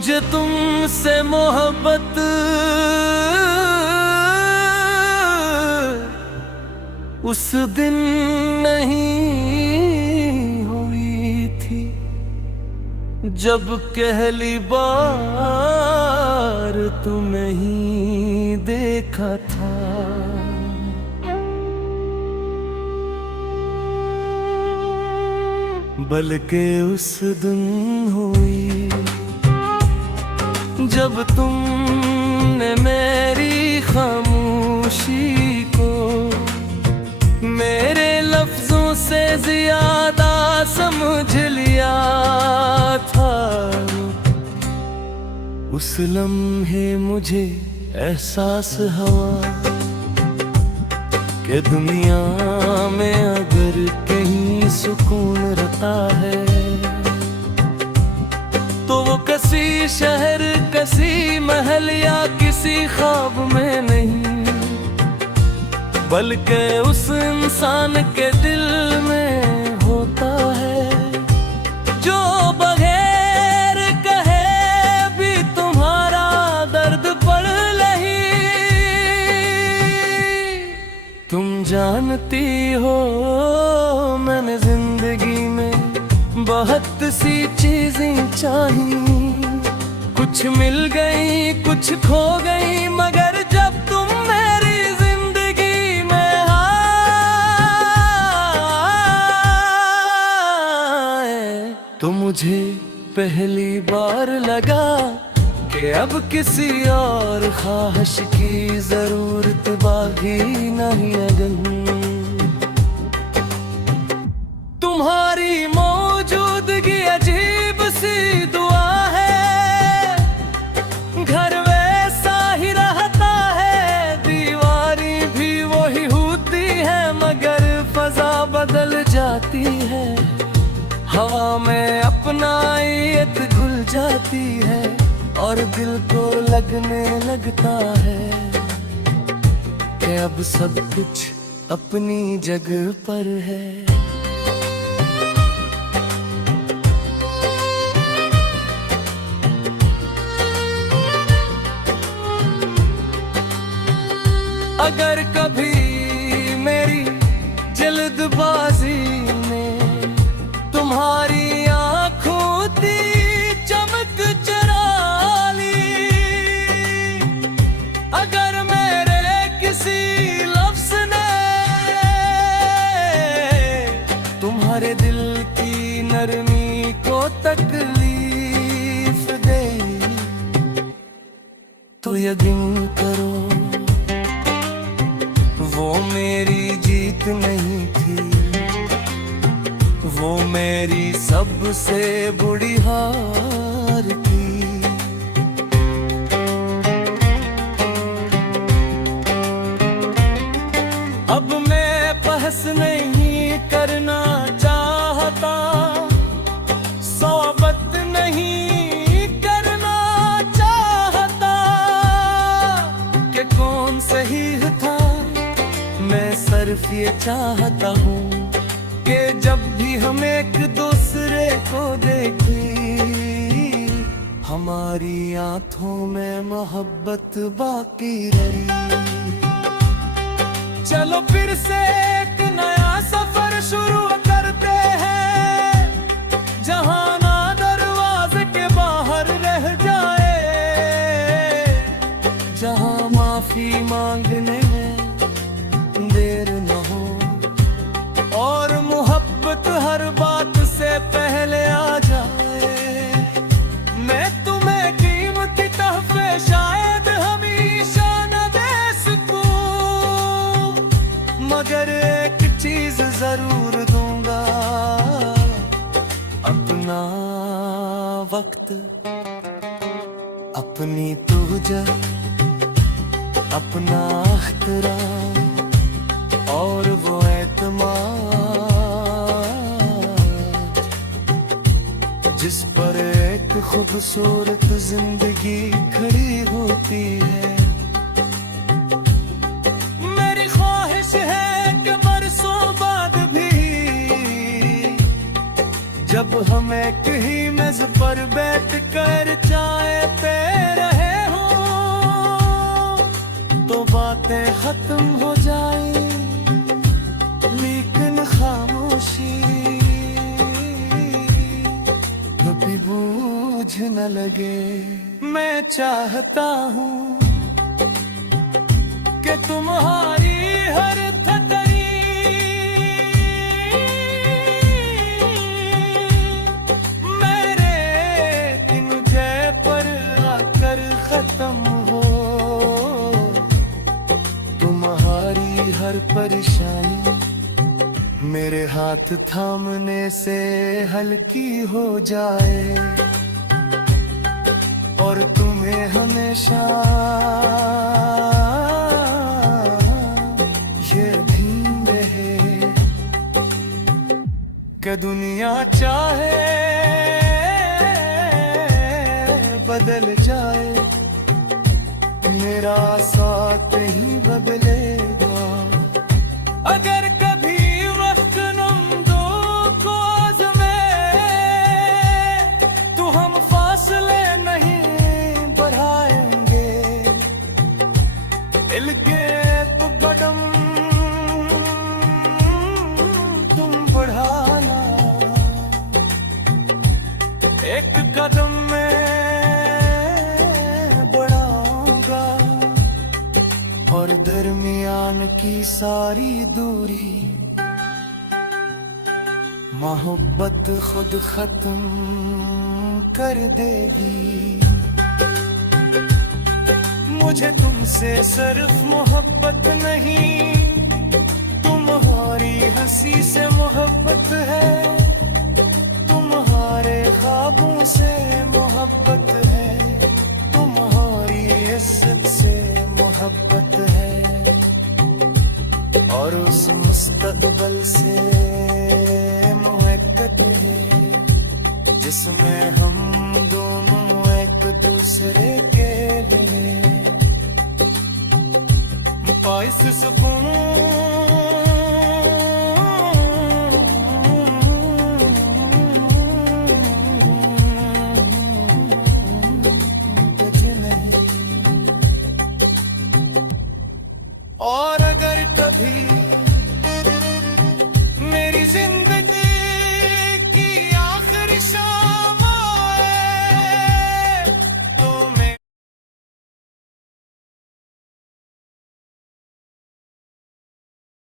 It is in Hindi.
मुझे तुमसे मोहब्बत उस दिन नहीं हुई थी जब पहली बार तुम्हें ही देखा था। बल्कि उस दिन हुई जब तुमने मेरी खामोशी को मेरे लफ्जों से ज्यादा समझ लिया था। उस लम्हे मुझे एहसास हुआ कि दुनिया में अगर कहीं सुकून रहता है तो वो किसी शहर, किसी महल या किसी ख्वाब में नहीं, बल्कि उस इंसान के दिल में होता है जो बगैर कहे भी तुम्हारा दर्द पढ़ लही। तुम जानती हो मैंने जिंदगी में बहुत सी चीजें चाही, कुछ मिल गई कुछ खो गई, मगर जब तुम मेरी जिंदगी में आए तो मुझे पहली बार लगा कि अब किसी और ख्वाहिश की जरूरत बाकी नहीं अगन। तुम्हारी मौजूदगी अजीब सी दुआ है, घर वैसा ही रहता है, दीवारी भी वही होती है, मगर फजा बदल जाती है, हवा में अपनाइत घुल जाती है और दिल को लगने लगता है कि अब सब कुछ अपनी जगह पर है। अगर कभी मेरी जल्दबाजी ने तुम्हारी आंखों की चमक चुरा ली, अगर मेरे किसी लफ्ज ने तुम्हारे दिल की नरमी को तकलीफ दे तो यकीन करो वो मेरी जीत नहीं थी, वो मेरी सबसे बुरी हार थी। अब मैं बहस नहीं करना चाहता, सोबत नहीं करना चाहता कि कौन सही था, मैं सिर्फ ये चाहता हूँ कि जब भी हम एक दूसरे को देखें हमारी आंखों में मोहब्बत बाकी रही। चलो फिर से एक नया सफर शुरू करते हैं, जहाँ ना दरवाजे के बाहर रह जाए, जहाँ माफी मांगने में देर न हो और मोहब्बत हर बात से पहले आ जाए। मैं तुम्हें कीमती तोहफे शायद हमेशा न दे सकूं, मगर एक चीज जरूर दूंगा, अपना वक्त, अपनी तुझा, अपना अख्तराम और वो एतमाद जिस पर एक खूबसूरत जिंदगी खड़ी होती है। मेरी ख्वाहिश है कि बरसों बाद भी जब हम एक ही मेज पर बैठ कर चाय न लगे। मैं चाहता हूँ कि तुम्हारी हर थतरी मेरे इन जय पर आकर खत्म हो। तुम्हारी हर परेशानी मेरे हाथ थामने से हल्की हो जाए, और तुम्हें हमेशा ये यकीन रहे कि दुनिया चाहे बदल जाए, मेरा साथ ही बदलेगा। अगर कभी वक्त नमदो आज़मे तो हम फासले नहीं बढ़ाएंगे। दिल के तो कदम तुम बढ़ाना, एक कदम में बढ़ाऊंगा, और दरमियान की सारी दूरी मोहब्बत खुद खत्म कर देगी। मुझे तुमसे सिर्फ मोहब्बत नहीं, तुम्हारी हंसी से मोहब्बत है, तुम्हारे ख्वाबों से मोहब्बत है, तुम्हारी इज्जत से मोहब्बत है, और उस मुस्तकबिल से मुहब्बत है जिसमें हम दोनों एक दूसरे के लिए बाइस सुकून और अगर कभी